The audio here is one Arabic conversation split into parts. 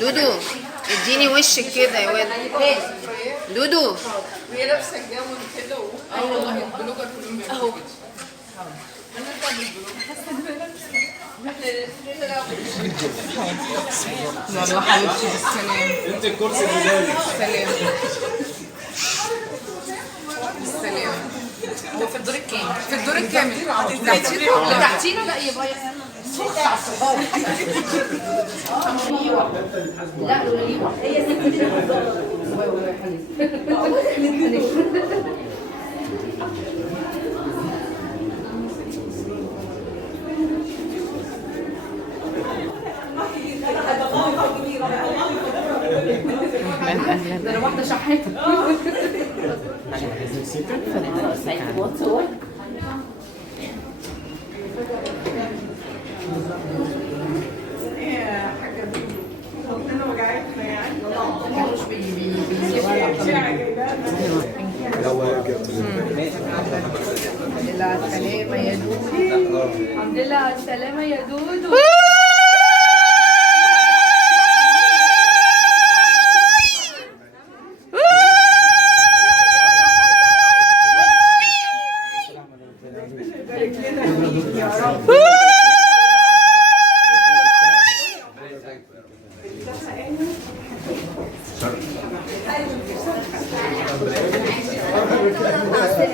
دودو اديني وشك كده يا واد. دودو وهي لابسه الجون كده والله البلوجر كلهم بيعملوا كده. والله حبيبتي بالسلام. انت الكرسي البدالي. بالسلام بالسلام. هو في الدور الكام؟ في الدور الكامل. تحتينا لا يبقى لا هي اهلا انا واحده شحاته. الحمد لله على السلامة يا دودو.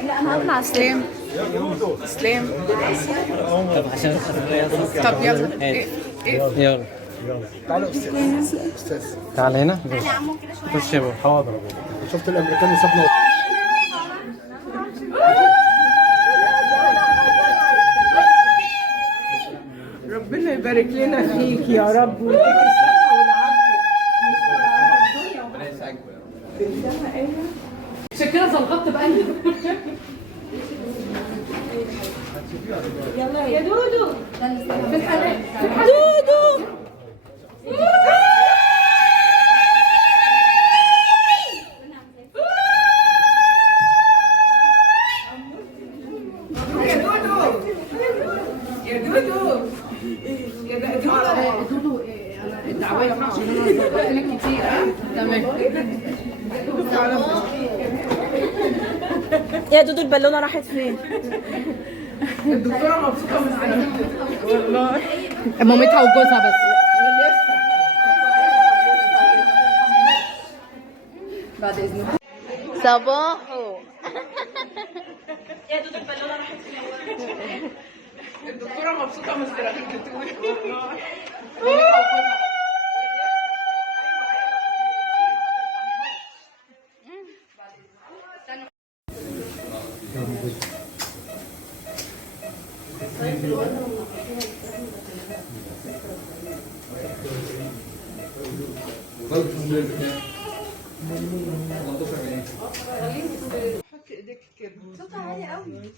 لا انا هطلع سلام سلام. طب يلا يلا تعالى استاذ تعال هنا خش يا ابو. حاضر. شفت الامريكان سابنا. ربنا يبارك لنا فيك يا رب ويديك الصحة والعافية. ربنا يسعدكم يا رب. عشان كده زلغطت بقلبي. يلا يا دودو في الحلال دودو. يا دودو يا دودو يا دودو انا الدعويه بتاعتي عشان انا قلت لك كتير. تمام يا دودو البالونه راحت فين؟ الدكتوره مبسوطه من سنتها والله. مامتها وجوزها بس. بعد اذنك. صباحو يا دودو البالونه راحت فين؟ الدكتوره مبسوطه من سنتها والله. حط ايديك كده. صوتها عالي قوي.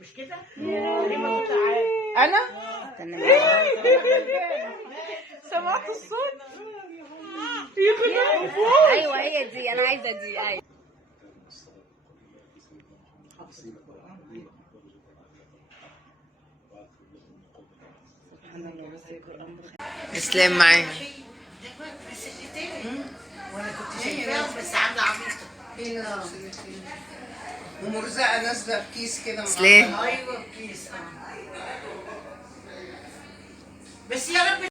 مش كده؟ انا سمعت الصوت. ايوه هي دي انا عايزه دي. ايوه اسلام معايا. وانا كنت شايفاهم بس عامله عبيطه. ومرزقه نازله بكيس كده. اسلام ايوه بكيس. بس يا